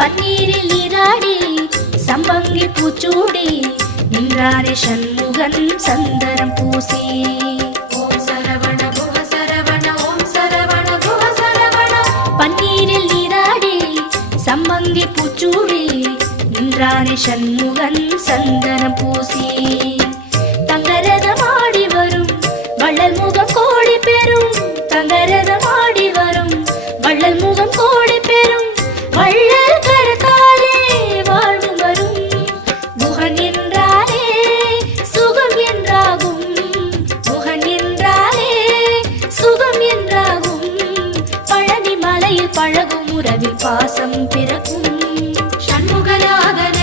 பன்னீரில் நீராடி சம்பங்கி பூச்சூடி நின்றானே சண்முகன் சந்தனம் பூசி. ஓம் சரவண குஹ சரவண ஓம் சரவண குஹ சரவண. பன்னீரில் நீராடி சம்பங்கி பூச்சூடி நின்றானே சண்முகன் சந்தனம் பூசி. தங்கரதமாடி வரும் வள்ளல் முகம் கோடி பெறும். தங்கரதமாடி வரும் வள்ளல் முகம் கோடி பெறும். வள்ளல் கரத்தாலே வாழ்வு வரும். குஹன் என்றாலே சுகம் என்றாகும். குஹன் என்றாலே சுகம் என்றாகும். பழனி மலையில் பழகும் உறவில் பாசம் பிறக்கும். ஷண்முகநாதன